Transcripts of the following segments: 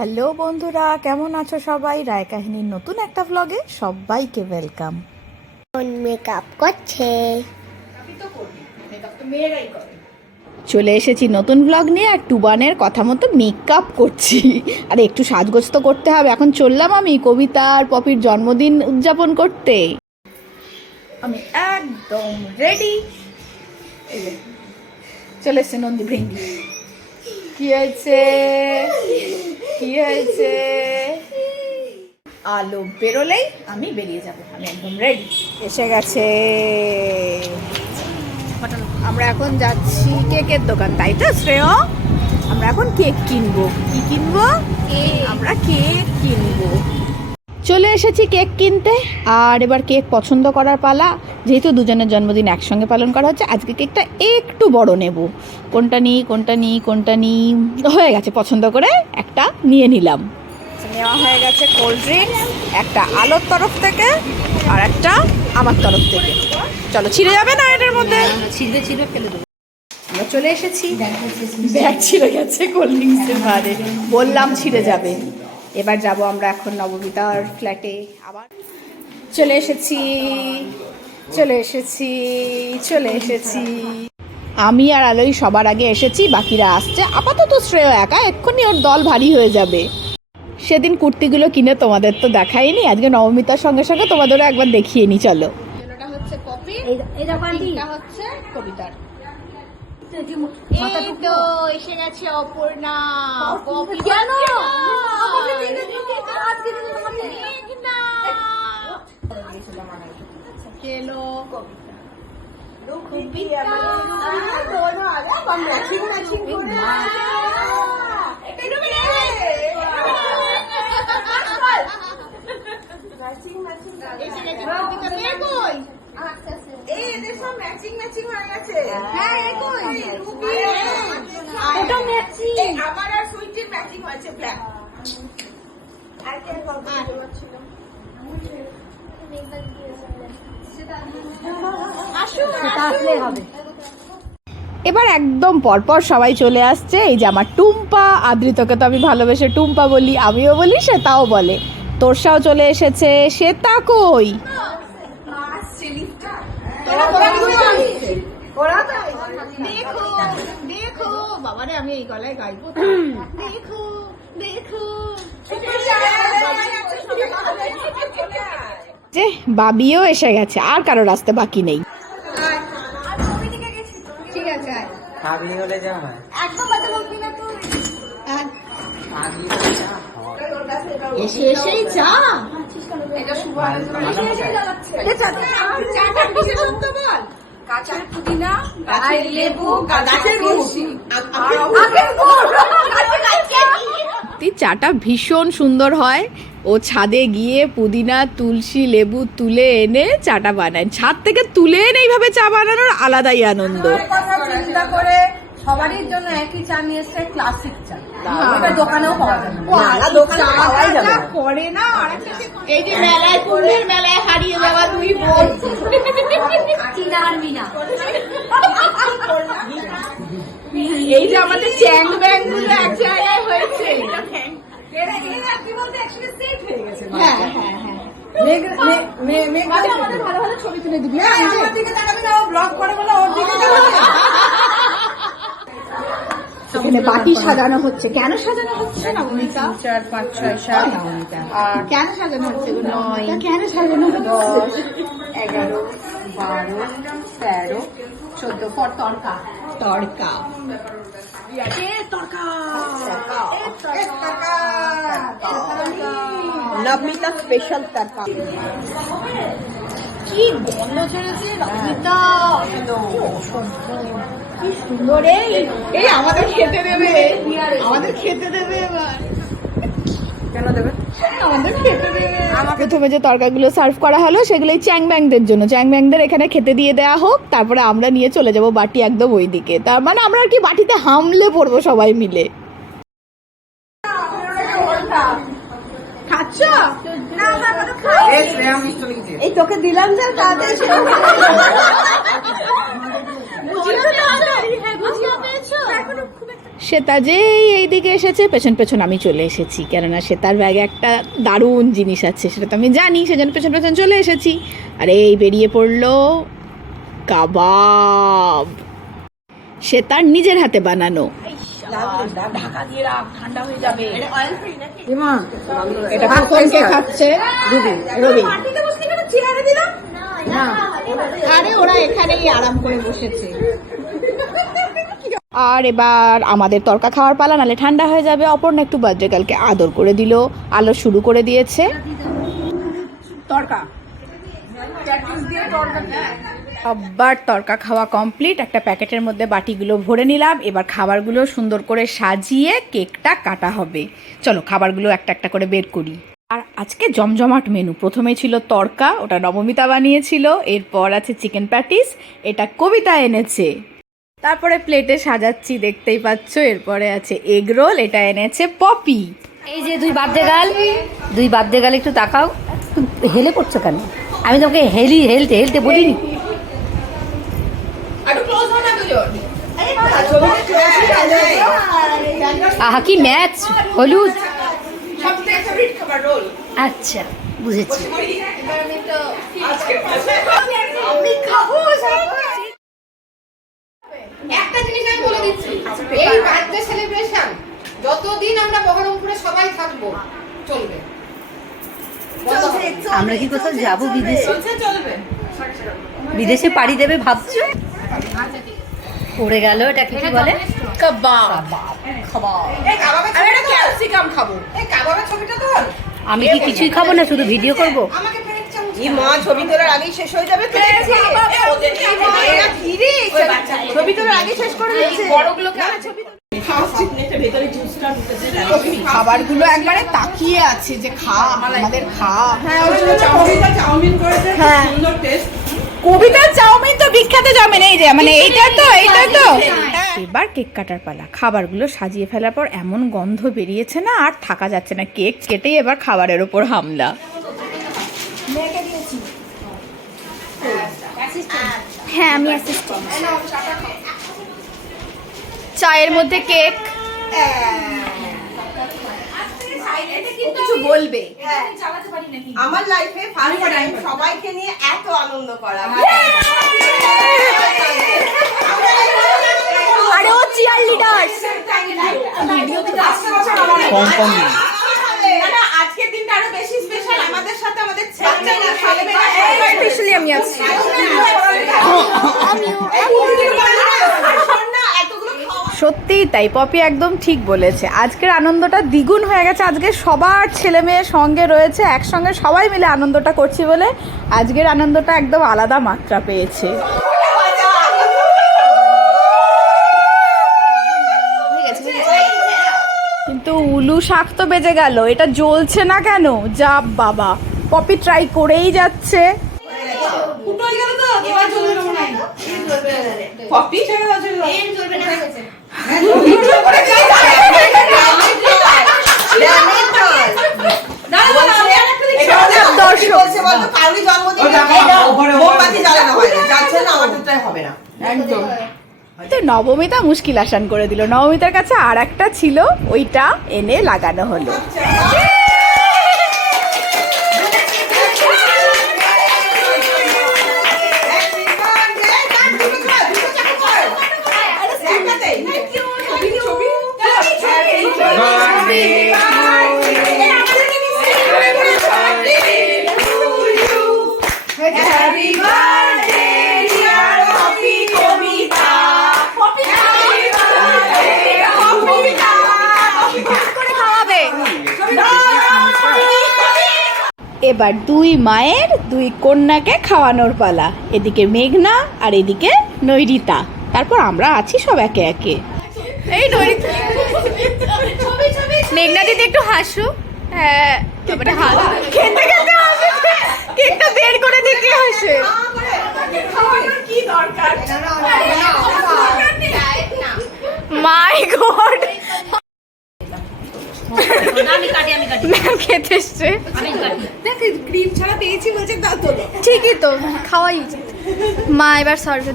Hello বন্ধুরা, কেমন আছো সবাই? রায় কাহিনীর নতুন একটা ব্লগে সবাইকে ওয়েলকাম। মেকআপ করছে। চলে এসেছি নতুন ব্লগ নিয়ে, আর টুবানের কথা মতো মেকআপ করছি। আর একটু সাজগোজ তো করতে হবে। এখন চললাম আমি কবিতা আর পপির জন্মদিন উদযাপন করতে। আমি একদম রেডি। চলে এসছে নন্দী ভেঙ্গি। কি হয়েছে? কি হয়েছে? আলো বেরোলেই আমি বেরিয়ে যাব। আমি একদম রেডি। এসে গেছে। আমরা এখন যাচ্ছি কেকের দোকান, তাই তো শ্রেয়? আমরা এখন কেক কিনবো। কি কিনবো? আমরা কেক কিনবো। চলে এসেছি কেক কিনতে। আর এবার কেক পছন্দ করার পালা। যেহেতু দুজনের জন্মদিন একসঙ্গে পালন করা হচ্ছে, আজকে কেকটা একটু বড় নেব। কোনটা নিই কোনটা নিই কোনটা নিই, হয়ে গেছে পছন্দ করে একটা নিয়ে নিলাম। নেওয়া হয়ে গেছে কোল্ড ড্রিঙ্কস, একটা আলোর তরফ থেকে আর একটা আমার তরফ থেকে। চলো, ছিঁড়ে যাবে না এটার মধ্যে? ছিঁড়ে ছিঁড়ে ফেলে দেবো। আমরা চলে এসেছি। ব্যাগ ছিঁড়ে গেছে কোল্ড ড্রিঙ্কসের ভারে, বললাম ছিঁড়ে যাবে। এবার যাব আমরা এখন নববিতার ফ্ল্যাটে। আবার চলে এসেছি চলে এসেছি চলে এসেছি আমি আর আলোই সবার আগে এসেছি, বাকিরা আসছে। আপাতত শ্রেয় একা, এক্ষুনি ওর দল ভারী হয়ে যাবে। সেদিন কুর্তিগুলো কিনে তোমাদের তো দেখাইনি, আজকে নবমিতার সঙ্গে সঙ্গে তোমাদেরও একবার দেখিয়ে নি। চলো। এটা হচ্ছে পপি, এটা হচ্ছে কবিতার। এই তো এসে গেছে অপর্ণা। পপি কেন? কেলো আমার আর সুইটির ম্যাচিং হয়েছে ব্ল্যাক। এবার একদম পরপর সবাই চলে আসছে। এই যে আমার টুম্পা, আদ্রিতকে তো আমি ভালোবেসে টুম্পা বলি, আমিও বলি, শ্বেতাও বলে। তোরসাও চলে এসেছে। শ্বেতা কই? দেখো দেখো বাবারে, আমি এই গলায় গাইবো। দেখো দেখো যে বাবিও এসে গেছে, আর কারো রাস্তা বাকি নেই। ঠিক আছে, খাবি হলে যা হয় এসে এসেই চা। কাঁচা পুদিনা, গাছের লেবু, গাছের চাটা ভীষণ সুন্দর হয়। ও ছাদে গিয়ে পুদিনা, তুলসী, লেবু তুলে এনে চাটা বানায়। ছাদ থেকে তুলে এনে এইভাবে চা বানানোর আলাদাই আনন্দ। চিন্তা করে সবারই জন্য একই চা নিয়ে এসছে, ক্লাসিক চা। এটা দোকানেও পাওয়া যাবে করে না। এই যে মেলায়, কুম্ভের মেলায় হারিয়ে যাওয়া দুই বোন। এই যে আমাদের চ্যাং ব্যাং গুলো এক জায়গায় হয়েছে। ভালো ভালো ছবি তুলে দিবি। ব্লগ করে বলে ওর দিকে এখানে বাটি সাজানো হচ্ছে। কেন সাজানো হচ্ছে? 3, 4, 5, 6, 7 আর কেন সাজানো হচ্ছে? 9, কেন সাজানো হচ্ছে? 10, 11, 12, 13, 14 পর তড়কা। তড়কা নবমিতা স্পেশাল তড়কা। কি গন্ধ ছেড়েছে নবমিতা, কি সুন্দর। এই আমাদের খেতে দেবে, আমাদের খেতে দেবে। এবার কেন দেবে? আমাদের খেতে দেবে। প্রথমে যে তরকারিগুলো সার্ভ করা হলো সেগুলোই চ্যাং ব্যাংদের জন্য। চ্যাং ব্যাংদের এখানে খেতে দিয়ে দেওয়া হোক, তারপরে আমরা নিয়ে চলে যাব বাটি একদম ওই দিকে। তার মানে আমরা আর কি বাটিতে হামলে পড়বো সবাই মিলে। খাচ্ছ? এই তোকে দিলাম যে তাদের শ্বেতা যেই এইদিকে এসেছে পেছন পেছন আমি চলে এসেছি, কেননা শ্বেতার ব্যাগে একটা দারুণ জিনিস আছে সেটা তো আমি জানি, সেজন্য পেছন পেছন চলে এসেছি। আর এই বেরিয়ে পড়লো কাবাব, শ্বেতার নিজের হাতে বানানো। এটা কখন খাচ্ছে? রবি। আরে ওরা এখানেই আরাম করে বসেছে। আর এবার আমাদের তরকা খাওয়ার পালা, নালে ঠান্ডা হয়ে যাবে। অপর্ণা একটু বার্থডে কালকে আদর করে দিল, আলো শুরু করে দিয়েছে। আবার তরকা খাওয়া কমপ্লিট, একটা প্যাকেটের মধ্যে বাটিগুলো ভরে নিলাম। এবার খাবারগুলো সুন্দর করে সাজিয়ে কেকটা কাটা হবে। চলো খাবারগুলো একটা একটা করে বের করি। আর আজকে জমজমাট মেনু। প্রথমে ছিল তরকা, ওটা নবমিতা বানিয়েছিল। এরপর আছে চিকেন প্যাটিস, এটা কবিতা এনেছে। তারপরে প্লেটে সাজাচ্ছি, দেখতেই পাচ্ছ। এরপরে আছে এগ রোল, এটা এনেছে পপি। এই যে দুই বাদ্যে গাল একটু তাকাও, হেলে পড়ছো কেন? আমি তোমাকে হেলতে বলিনি। আহা কি ম্যাচ, হলুদ। আচ্ছা বুঝেছি। একটা জিনিস আমি বলে দিচ্ছি, এই বার্থডে সেলিব্রেশন যতদিন আমরা বহরমপুরে সবাই থাকবো চলবে। আমরা কি কোথাও যাবো বিদেশে? চলবে। বিদেশে পাড়ি দেবে ভাবছো? পড়ে গেল, এটা কি বলে? কাবাব। আমি একটা ক্যাপসিকাম খাবো। এই কাবাবের ছবিটা তোল। আমি কি কিছুই খাবো না, শুধু ভিডিও করবো? আমাকে ফেরত চামচ। এই মা ছবি তোলার আগেই শেষ হয়ে যাবে তো? ছবি তোলার আগে শেষ করে দিচ্ছে। বড়গুলোকে ছবি খাবারগুলো একবারে তাকিয়ে আছে যে খা, আমাদের খা। কবিতার চাউমিন তো বিখ্যাত চাউমিন, এই যে মানে এইটা তো। এবার কেক কাটার পালা। খাবারগুলো সাজিয়ে ফেলার পর এমন গন্ধ বেরিয়েছে না, আর থাকা যাচ্ছে না। কেক কেটেই এবার খাবারের ওপর হামলা। হ্যাঁ আমি অ্যাসিস্ট্যান্ট। চায়ের মধ্যে কেক। কিছু বলবে? আমার লাইফে ফার্স্ট টাইম সবাইকে নিয়ে এত আনন্দ করা। আরে ও চিয়ার লিডার। আজকের দিনটা আরো বেশি স্পেশাল আমাদের সাথে, আমাদের স্পেশালি আমি আছি। সত্যিই তাই, পপি একদম ঠিক বলেছে। আজকের আনন্দটা দ্বিগুণ হয়ে গেছে। আজকে সবার ছেলে মেয়ে সঙ্গে রয়েছে, একসঙ্গে সবাই মিলে আনন্দটা করছি বলে আজকের আনন্দটা একদম আলাদা মাত্রা পেয়েছে। কিন্তু উলু শাক তো বেজে গেল, এটা জ্বলছে না কেন? যা বাবা, পপি ট্রাই করেই যাচ্ছে। তো নবমিতা মুশকিল আসান করে দিল। নবমিতার কাছে আর একটা ছিল, ওইটা এনে লাগানো হলো। এবার দুই মায়ের দুই কন্যাকে খাওয়ানোর পালা। এদিকে মেঘনা আর এদিকে নৈরিতা, তারপর আমরা আছি সব একে একে। এই নৈরিতা, মেঘনা দিদি একটু হাসো। হ্যাঁ, খেতে খেতে কেকটা বের করে দিতে হাসে। মাই গড, খেতে এসছে। ঠিকই তো, খাওয়াই উচিত। মা এবার সার্ভে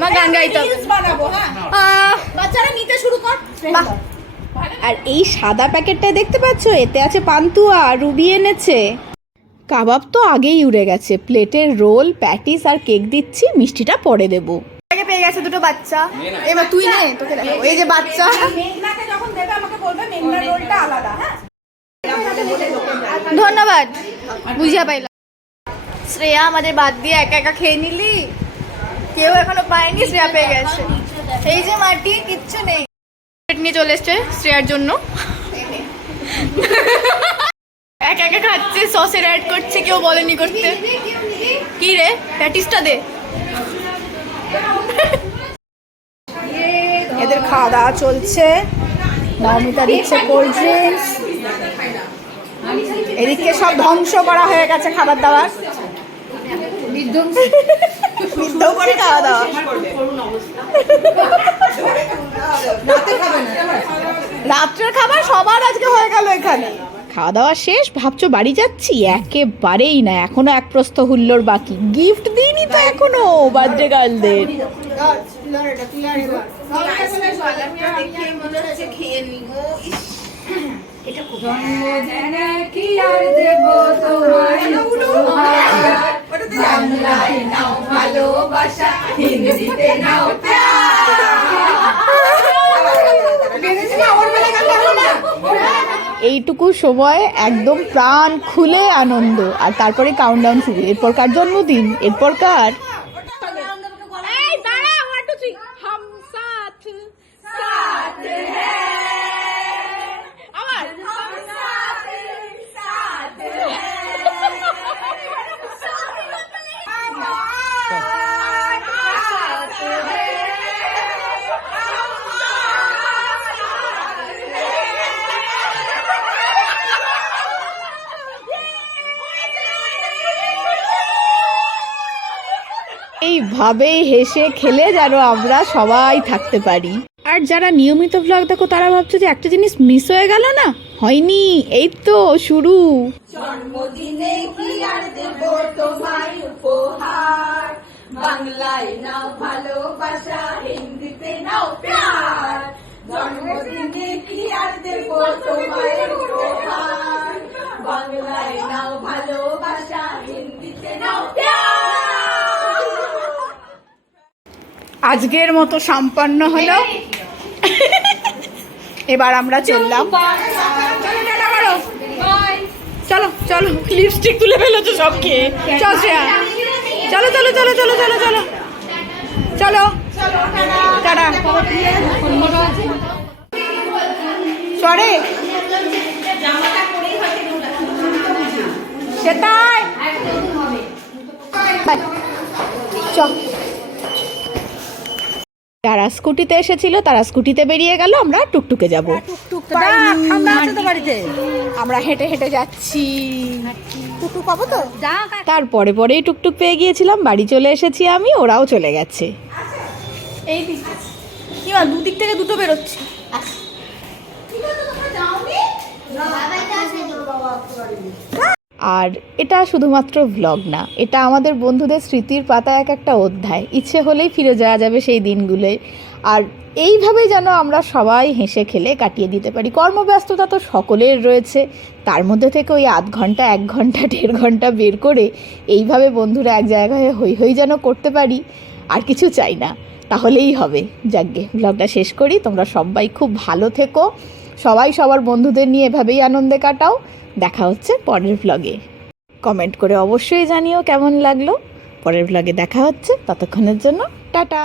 না গান গাইতে হবে। বানাবো, হ্যাঁ বাচ্চারা নিতে শুরু কর। বাহ। আর এই সাদা প্যাকেটটা দেখতে পাচ্ছ, এতে আছে পান্তুয়া, রুবি এনেছে। কাবাব তো আগেই উড়ে গেছে, প্লেটের রোল, প্যাটিস আর কেক দিচ্ছি, মিষ্টিটা পরে দেবো। পেয়ে গেছে দুটো বাচ্চা, এবার তুই নে, তোকে দেখাবো। এই যে বাচ্চা, মেঘনাকে যখন দেবে আমাকে বলবে মেঘনার রোলটা আলাদা, হ্যাঁ ধন্যবাদ, বুঝিয়া পাইলাম। শ্রেয়া আমাদের বাদ দিয়ে একা একা খেয়ে নিলি, কেউ এখনো পায়নি, শ্রেয়া পেয়ে গেছে। এই যে মাটি, কিচ্ছু নেই। প্লেট নিয়ে চলে এসছে শ্রেয়ার জন্য, একা একা খাচ্ছে, সসের অ্যাড করছে, কেউ বলেনি করতে। কি রে, প্যাটিসটা দে। এদের খাওয়া দাওয়া চলছে, নমিতা দিচ্ছে কোল্ড ড্রিঙ্কস, এদিকে সব ধ্বংস করা হয়ে গেছে খাবার দাবার, বিদ্ধ করে খাওয়া দাওয়া। রাত্রের খাবার সবার আজকে হয়ে গেল এখানে। খাওয়া দাওয়া শেষ, ভাবছো বাড়ি যাচ্ছি? একেবারেই না, এখনো এক প্রস্থ হুল্লোর বাকি। গিফট দিইনি তো এখনো বার্থডে গার্লদের। এইটুকু সময় একদম প্রাণ খুলে আনন্দ, আর তারপরে কাউন্টডাউন শুরু। এরপর কার জন্মদিন, এরপর কার। এইভাবেই হেসে খেলে যেন আমরা সবাই থাকতে পারি। আর যারা নিয়মিত ভ্লগ দেখো তারা ভাবছো যে একটা জিনিস মিস হয়ে গেল না, হয়নি, এই তো শুরু। জন্মদিনে কি আর দেব তোমায় উপহার, বাংলায় নাও ভালোবাসা, হিন্দিতে নাও প্যার। জন্মদিনে কি আর দেব তোমায় উপহার, বাংলায় নাও ভালোবাসা, হিন্দিতে নাও প্যার। আজকের মতো সম্পন্ন হলো, এবার আমরা চললাম। চলো চলো, লিপস্টিক তুলে ফেলেছো সব খেয়ে। চল শ্রেয়া, চলো চলো চলো চলো চলো চলো চলো, টাটা। সরে সেটাই, চল। তারা স্কুটিতে এসেছিল, তারা স্কুটিতে বেরিয়ে গেল, আমরা টুকটুকে যাব। আমরা হেঁটে হেঁটে যাচ্ছি, টুকটুক পাবো তো। তারপরে পরেই টুকটুক পেয়ে গিয়েছিলাম, বাড়ি চলে এসেছি আমি, ওরাও চলে গেছে। এই কি দুদিক থেকে দুটো বেরোচ্ছে। আর এটা শুধুমাত্র ভ্লগ না, এটা আমাদের বন্ধুদের স্মৃতির পাতা এক একটা অধ্যায়। ইচ্ছে হলেই ফিরে যাওয়া যাবে সেই দিনগুলোয়। আর এইভাবেই যেন আমরা সবাই হেসে খেলে কাটিয়ে দিতে পারি। কর্মব্যস্ততা তো সকলের রয়েছে, তার মধ্যে থেকে ওই আধ ঘন্টা, 1 ঘন্টা, 1.5 ঘন্টা বের করে এইভাবে বন্ধুরা এক জায়গায় হই হই যেন করতে পারি, আর কিছু চাই না, তাহলেই হবে। যাকগে, ভ্লগটা শেষ করি। তোমরা সবাই খুব ভালো থেকো, সবাই সবার বন্ধুদের নিয়ে এভাবেই আনন্দে কাটাও। দেখা হচ্ছে পরের ভ্লগে। কমেন্ট করে অবশ্যই জানিও কেমন লাগলো। পরের ভ্লগে দেখা হচ্ছে, ততক্ষণের জন্য টাটা।